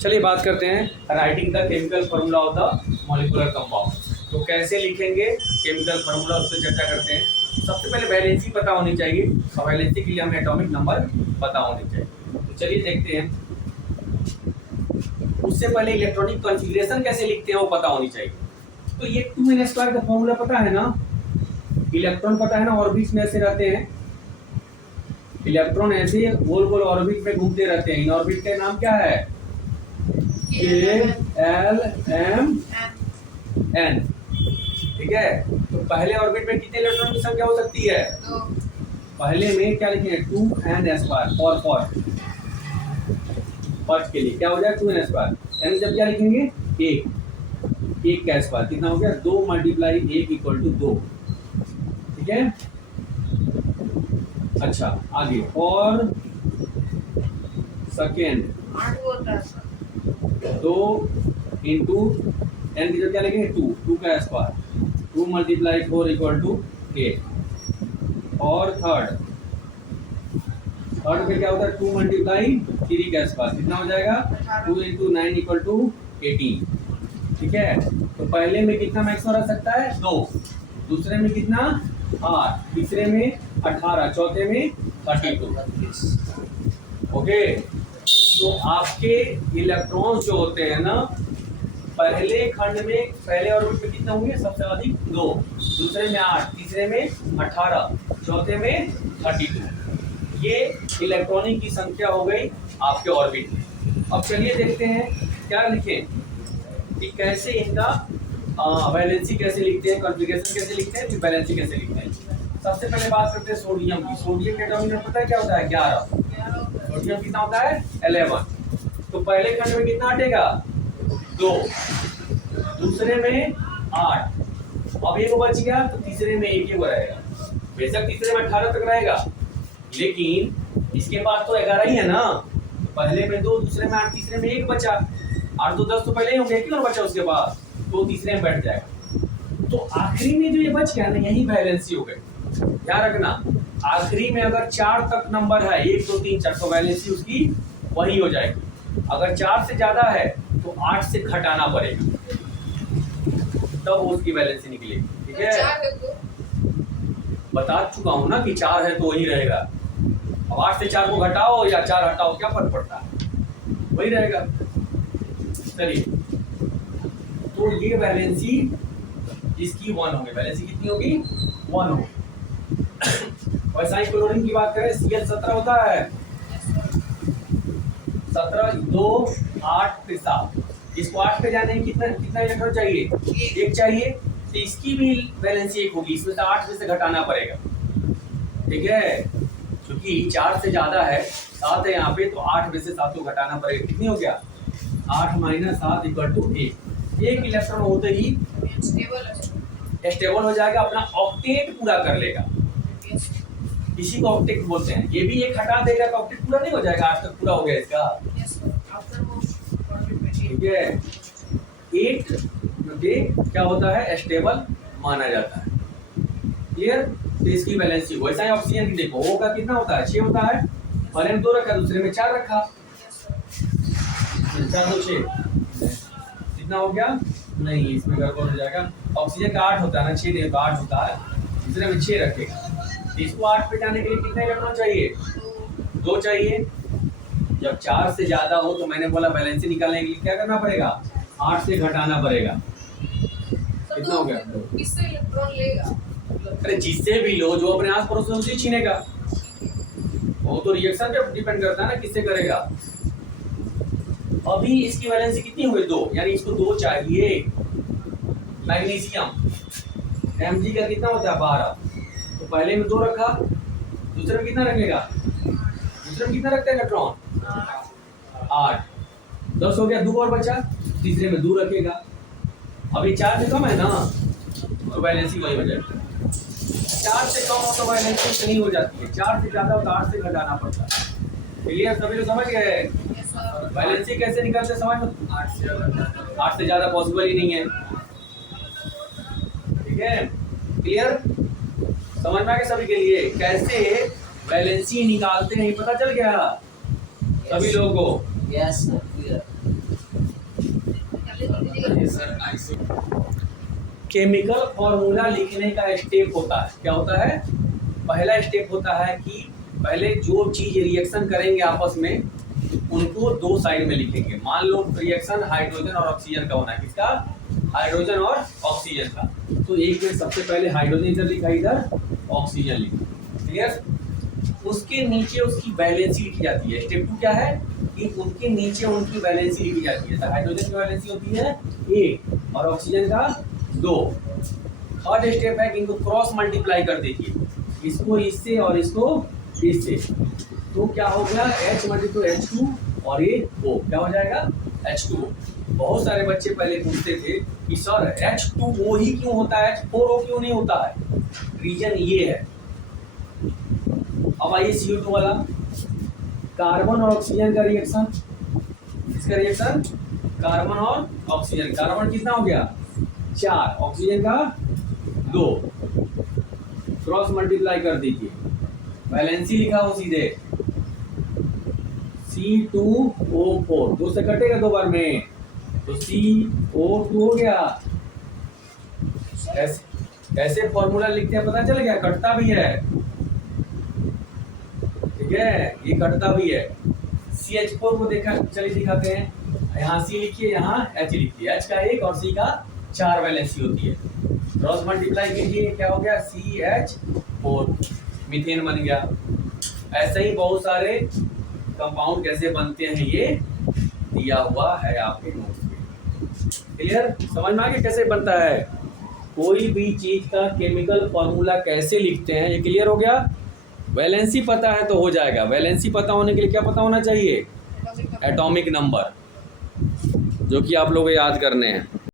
चलिए बात करते हैं writing the chemical formula of the molecular compound. तो कैसे लिखेंगे केमिकल फार्मूला, उस पर चर्चा करते हैं। सबसे पहले वैलेंसी पता होनी चाहिए और वैलेंसी के लिए हमें एटॉमिक नंबर पता होने चाहिए। तो चलिए देखते हैं। उससे पहले इलेक्ट्रॉनिक कॉन्फ़िगरेशन कैसे लिखते हैं वो पता होनी चाहिए। तो ये 2n² का फॉर्मूला पता है ना, इलेक्ट्रॉन पता है ना, ऑर्बिट में ऐसे रहते हैं। इलेक्ट्रॉन ऐसे गोल गोल ऑर्बिट में घूमते रहते हैं। इन ऑर्बिट का नाम क्या है? K-L-M-N। ठीक है। तो पहले ऑर्बिट में कितने इलेक्ट्रॉन की संख्या हो सकती है? पहले में क्या लिखेंगे? 2n² फॉर फर्स्ट के लिए क्या हो जाएगा? 2n²। यानी जब क्या लिखेंगे? एक का स्क्वायर कितना हो गया? 2 × 1 = 2। ठीक है। अच्छा आगे, और सेकेंड 2 इंटू n की जगह क्या लिखेंगे? 2 का स्क्वायर 2 × 4 = 8। और थर्ड पे क्या होता है? 2 × 3 का स्क्वायर कितना हो जाएगा? 2 × 9 = 18। ठीक है। तो पहले में कितना मैक्सिमम रह सकता है? 2। दूसरे में कितना? 8। तीसरे में 18। चौथे में 32। ओके। तो आपके इलेक्ट्रॉन्स जो होते हैं ना, पहले खंड में पहले ऑर्बिट में कितना होंगे? सबसे अधिक 2। दूसरे में 8। तीसरे में 18। चौथे में 32। ये इलेक्ट्रॉनिक की संख्या हो गई आपके ऑर्बिट में। अब चलिए देखते हैं क्या लिखें कि कैसे इनका वैलेंसी कैसे लिखते हैं, कॉन्फ़िगरेशन कैसे लिखते हैं, फिर वैलेंसी कैसे लिखते हैं। सबसे पहले बात करते हैं सोडियम की। सोडियम के एटॉमिक नंबर पता है क्या होता है? 11। सोडियम कितना होता है? 11। तो पहले खंड में कितना हटेगा? 2। दूसरे में 8। अब एक बच गया, तो तीसरे में 1 रहेगा। बेशक तीसरे में 18 तक रहेगा, लेकिन इसके पास तो 11 ही है ना। तो पहले में 2, दूसरे में 8, तीसरे में 1 बचा। 8 तो 10 तो पहले ही होंगे, एक और बचा उसके बाद, तो तीसरे में बैठ जाएगा। तो आखिरी में जो ये बच गया ना, यही वैलेंसी हो गई। ध्यान रखना, आखिरी में अगर 4 तक नंबर है, 1 2 3 4, तो वैलेंसी उसकी वही हो जाएगी। अगर 4 से ज्यादा है तो 8 से घटाना पड़ेगा, तब उसकी वैलेंसी निकलेगी। ठीक है। बता चुका हूं ना कि 4 है तो वही रहेगा। अब 8 से 4 को घटाओ या 4 हटाओ, क्या फर्क पड़ता है? वही रहेगा। चलिए, तो ये वैलेंसी इसकी 1 होगी। वैलेंसी कितनी होगी? 1 होगी। वैसा ही क्लोरीन की बात करें, Cl 17 होता है। 17 2 8 फिर 7। इसको 8 पे जाने कितना इलेक्ट्रॉन चाहिए? 1 चाहिए। तो इसकी भी वैलेंसी 1 होगी। इसमें से 8 में से घटाना पड़ेगा। ठीक है। क्योंकि 4 से ज्यादा है, 7 है यहाँ पे, तो 8 में से 7 को घटाना पड़ेगा। कितनी हो गया? 8 - 7 = 1। एक इलेक्ट्रॉन होते ही स्टेबल हो जाएगा, अपना ऑक्टेट पूरा कर लेगा। इसी को ऑक्टेट बोलते हैं। ये भी एक हटा देगा तो ऑक्टेट पूरा नहीं हो जाएगा। आज तक पूरा हो गया इसका। ठीक है। 8 क्या होता है? स्टेबल माना जाता है। क्लियर? तो इसकी वैलेंसी वैसा ही ऑक्सीजन की देखो, O का कितना होता है? 6 होता है। पहले में 2 रखा, दूसरे में 4 रखा। 4 2 6 कितना हो गया? नहीं, इसमें गड़बड़ हो जाएगा। ऑक्सीजन का 8 होता है ना, 6 नहीं तो 8 होता है। दूसरे में 6 रखेगा। इसको 8 पे जाने के लिए कितना इलेक्ट्रॉन चाहिए? 2 चाहिए। जब 4 से ज्यादा हो तो मैंने बोला वैलेंसी निकालने के लिए क्या करना पड़ेगा? 8 से घटाना पड़ेगा। कितना हो गया? किससे इलेक्ट्रॉन लेगा? अरे जिससे भी लो, जो अपने आस पड़ोस में उसे छीनेगा। वो तो रिएक्शन पे डिपेंड करता है ना, किससे करेगा। अभी इसकी वैलेंसी कितनी हुई? 2। यानी इसको 2 चाहिए। मैग्नीशियम Mg का कितना होता है? 12। तो पहले में 2 रखा, दूसरे में कितना रखेगा? दूसरे में कितना रखता है इलेक्ट्रॉन? 8। 10 हो गया। 2 और बचा, तीसरे में 2 रखेगा। अभी 4 से कम है ना, तो वैलेंसी वही हो जाएगी। 4 से कम हो तो वैलेंसी इतनी हो जाती है। 4 से ज्यादा हो तो 8 से घटाना पड़ता है। क्लियर? सभी लोग समझ गए? वैलेंसी कैसे निकालते समझ में? 8 से ज्यादा पॉसिबल ही नहीं है। ठीक है। क्लियर? समझ में आ गया सभी के लिए? कैसे वैलेंसी निकालते हैं पता चल गया सभी लोगों को? यस। केमिकल फॉर्मूला लिखने का स्टेप होता है, क्या होता है? पहला स्टेप होता है कि पहले जो चीज रिएक्शन करेंगे आपस में उनको दो साइड में लिखेंगे। मान लो रिएक्शन हाइड्रोजन और ऑक्सीजन का होना है, किसका? हाइड्रोजन और ऑक्सीजन का। तो एक में सबसे पहले हाइड्रोजन इधर लिखा, इधर ऑक्सीजन लिखा, क्लियर? उसके नीचे उसकी वैलेंसी लिखी जाती है। स्टेप 2 क्या है कि उनके नीचे उनकी वैलेंसी लिखी जाती है। तो हाइड्रोजन की वैलेंसी होती है 1 और ऑक्सीजन का 2। थर्ड स्टेप है कि इनको क्रॉस मल्टीप्लाई कर दीजिए, इसको इससे और इसको इससे। तो क्या हो गया? H × H2 और ये O क्या हो जाएगा? H2O। बहुत सारे बच्चे पहले पूछते थे कि सर H2O ही क्यों होता है, H4O क्यों नहीं होता है? रीजन ये है। अब आइए CO2 वाला, कार्बन और ऑक्सीजन का रिएक्शन। इसका रिएक्शन कार्बन और ऑक्सीजन, कार्बन कितना हो गया? 4, ऑक्सीजन का 2। क्रॉस मल्टीप्लाई कर दीजिए, वैलेंसी लिखा हो सीधे C2O4, 2 से कटेगा 2 बार में, तो CO2 हो गया। कैसे फॉर्मूला लिखते हैं पता चल गया? कटता भी है, ठीक है, ये कटता भी है। CH4 को देखा, चलिए दिखाते हैं। यहाँ C लिखिए, यहाँ H लिखिए। H का 1 और C का 4 वैलेंसी होती है। क्रॉस मल्टीप्लाई कीजिए, क्या हो गया? CH4, मीथेन बन गया। ऐसे ही बहुत सारे कंपाउंड कैसे बनते हैं ये दिया हुआ है आपके नोट्स में। क्लियर? समझ में आ गया कैसे बनता है? कोई भी चीज का केमिकल फॉर्मूला कैसे लिखते हैं, ये क्लियर हो गया? वैलेंसी पता है तो हो जाएगा। वैलेंसी पता होने के लिए क्या पता होना चाहिए? एटॉमिक नंबर, जो कि आप लोग याद करने हैं।